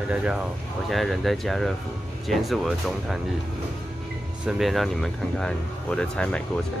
嗨，大家好，我现在人在家乐福，今天是我的中探日，顺便让你们看看我的采买过程。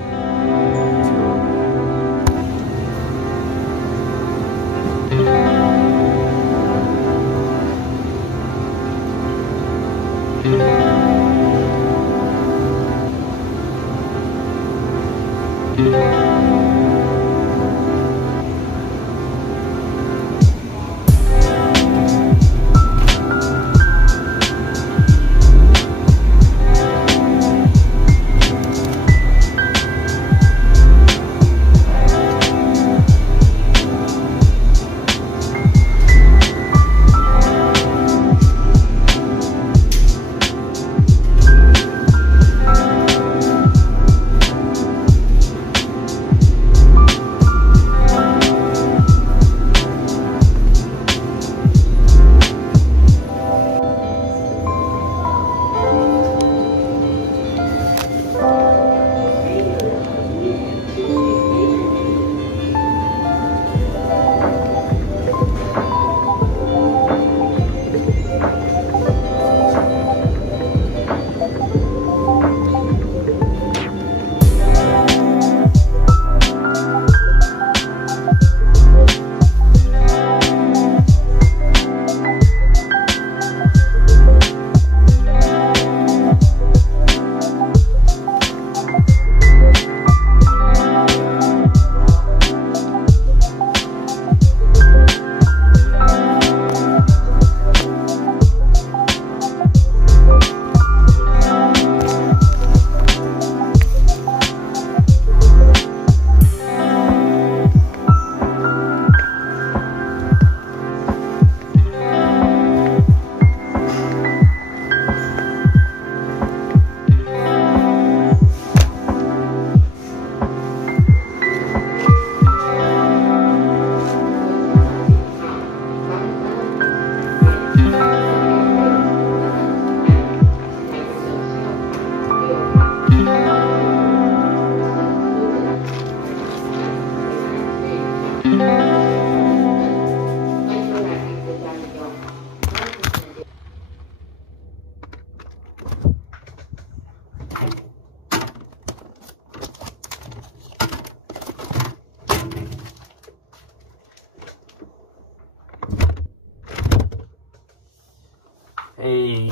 嘿，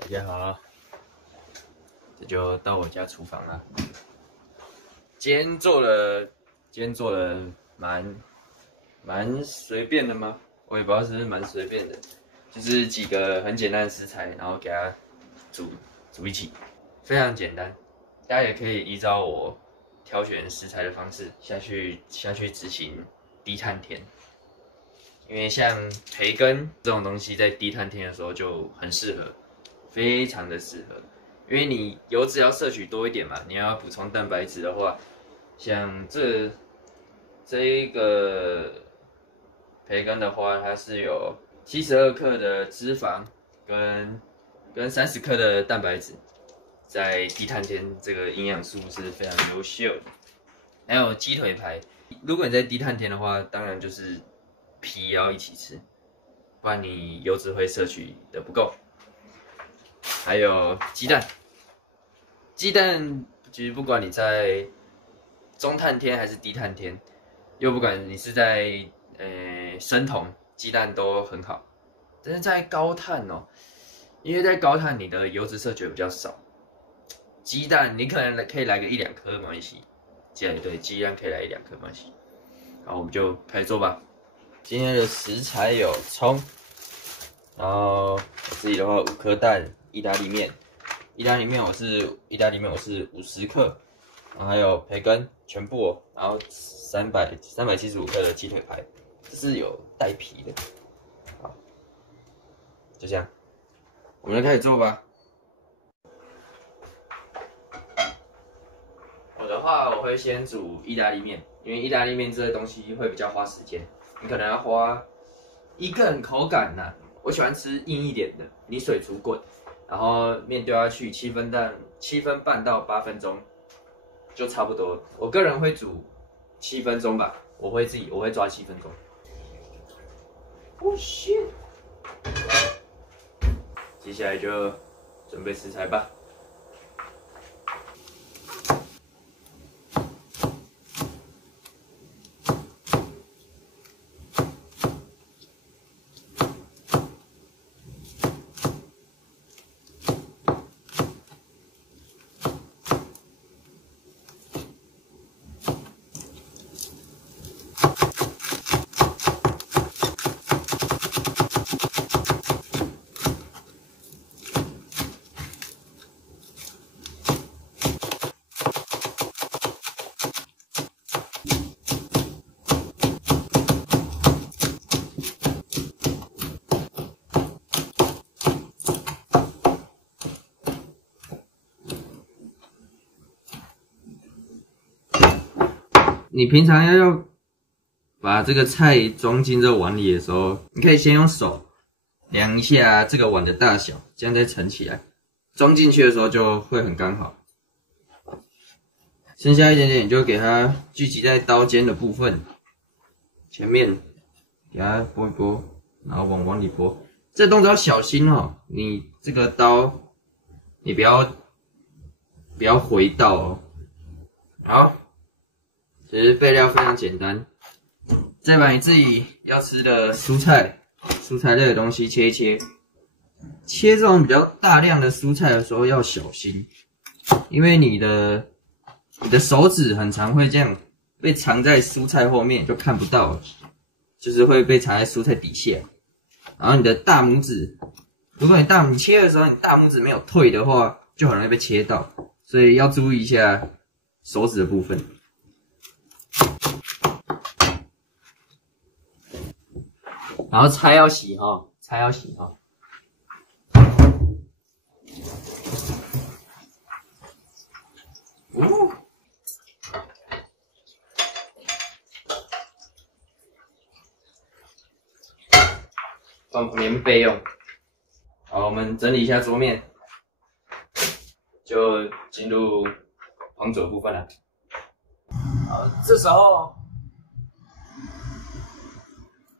大家好，这就到我家厨房了。今天做了蛮随便的吗？我也不知道是不是蛮随便的，就是几个很简单的食材，然后给它煮一起，非常简单。大家也可以依照我挑选食材的方式下去执行低碳田。因为像培根这种东西，在低碳天的时候就很适合，非常的适合。因为你油脂要摄取多一点嘛，你要补充蛋白质的话，像这一个培根的话，它是有72克的脂肪跟30克的蛋白质，在低碳天这个营养素是非常优秀的。还有鸡腿排，如果你在低碳天的话，当然就是皮也要一起吃，不然你油脂会摄取的不够。还有鸡蛋，鸡蛋其实不管你在中碳天还是低碳天，又不管你是在生酮，鸡蛋都很好。但是在高碳哦，因为在高碳你的油脂摄取比较少，鸡蛋你可能可以来个1-2颗没关系，对，鸡蛋可以来1-2颗没关系。好，我们就开始做吧。今天的食材有葱，然后我自己的话5颗蛋，意大利面我是50克，然后还有培根全部哦，然后375克的鸡腿排，这是有带皮的。好，就这样，我们就开始做吧。我的话，我会先煮意大利面，因为意大利面这个东西会比较花时间。你可能要花一个人口感呐，我喜欢吃硬一点的，你水煮滚，然后面丢下去7分半到8分钟就差不多了。我个人会煮7分钟吧，我会抓7分钟。Oh shit！接下来就准备食材吧。你平常要把这个菜装进这碗里的时候，你可以先用手量一下这个碗的大小，这样再盛起来，装进去的时候就会很刚好。剩下一点点，你就给它聚集在刀尖的部分，前面给它拨一拨，然后往碗里拨。这动作要小心哦，你这个刀你不要回倒哦。好。其实备料非常简单，再把你自己要吃的蔬菜类的东西切一切。切这种比较大量的蔬菜的时候要小心，因为你的手指很常会这样被藏在蔬菜后面，就看不到了，就是会被藏在蔬菜底下。然后你的大拇指，如果你切的时候你大拇指没有退的话，就很容易被切到，所以要注意一下手指的部分。然后菜要洗哈，菜要洗哈。放旁边备用。好，我们整理一下桌面，就进入烹煮的部分了。好，这时候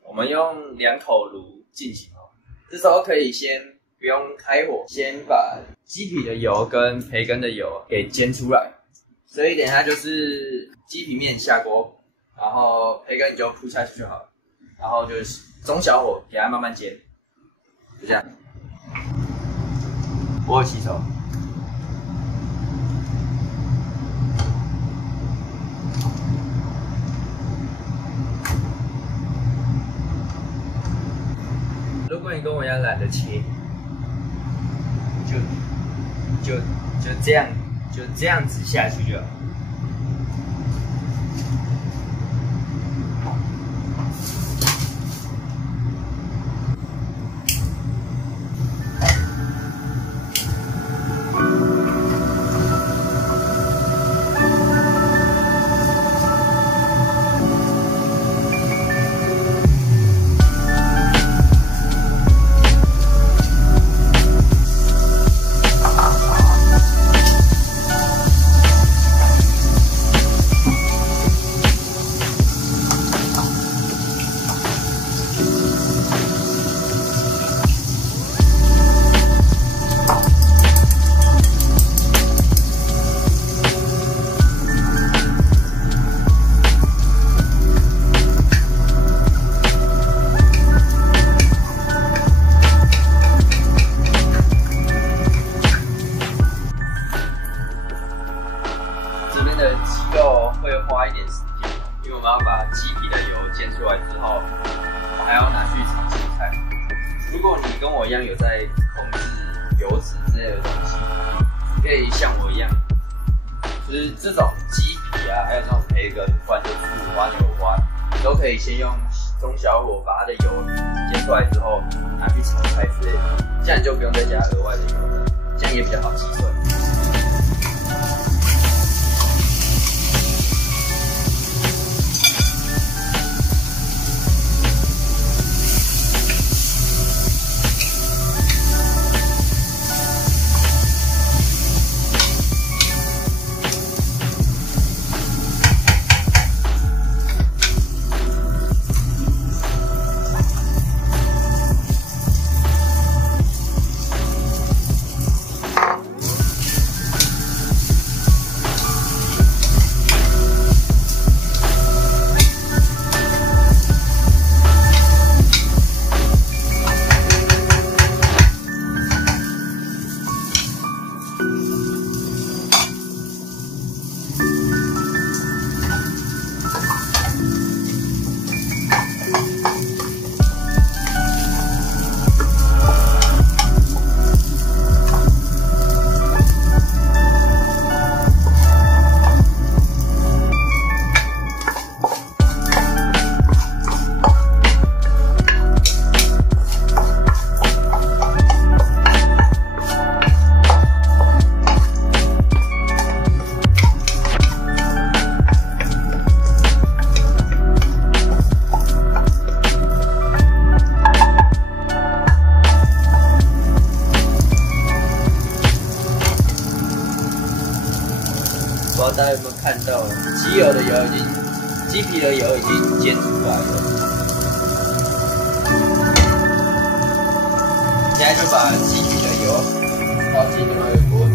我们用2口炉进行哦。这时候可以先不用开火，先把鸡皮的油跟培根的油给煎出来。所以等一下就是鸡皮面下锅，然后培根你就铺下去就好了，然后就是中小火给它慢慢煎，就这样。我洗手。如果你跟我一样懒得切，就这样子下去就好。这边的鸡肉会花一点时间，因为我们要把鸡皮的油煎出来之后，还要拿去炒蔬菜。如果你跟我一样有在控制油脂之类的东西，你可以像我一样，就是这种鸡皮啊，还有这种培根、或者是五花牛花，你都可以先用中小火把它的油煎出来之后，拿去炒菜之类的，这样你就不用再加额外的油了，这样也比较好计算。大家有没有看到，鸡油的油已经，鸡皮的油已经煎出来了。现在就把鸡皮的油倒进另外一个锅子。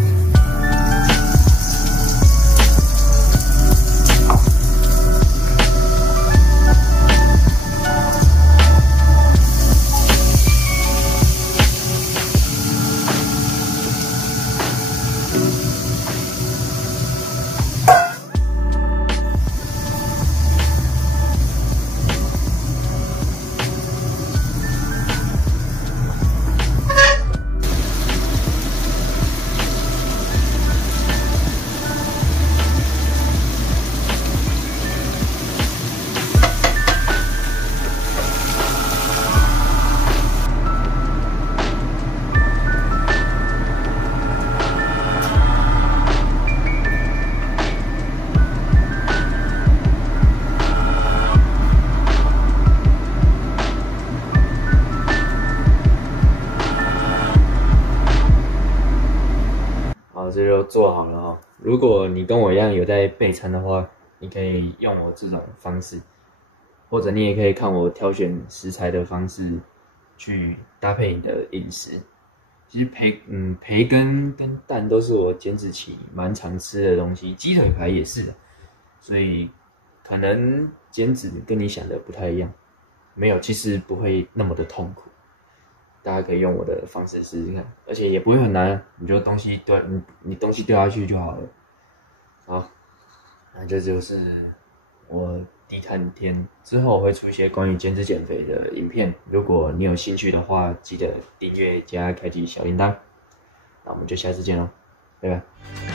好，这就做好了哦。如果你跟我一样有在备餐的话，你可以用我这种方式，或者你也可以看我挑选食材的方式去搭配你的饮食。其实培根跟蛋都是我减脂期蛮常吃的东西，鸡腿排也是，所以可能减脂跟你想的不太一样。没有，其实不会那么的痛苦。大家可以用我的方式试试看，而且也不会很难，你就东西丢，你东西丢下去就好了。好，那这就是我低碳天之后会出一些关于减脂减肥的影片，如果你有兴趣的话，记得订阅加开启小铃铛。那我们就下次见喽，拜拜。